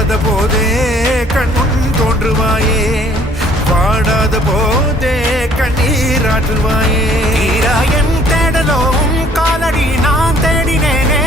வாடாத போதே கண்முன் தோன்றுவாயே, வாடாத போதே கண்ணீராற்றுவாயே. என் தேடலோ காலடி நான் தேடினேனே,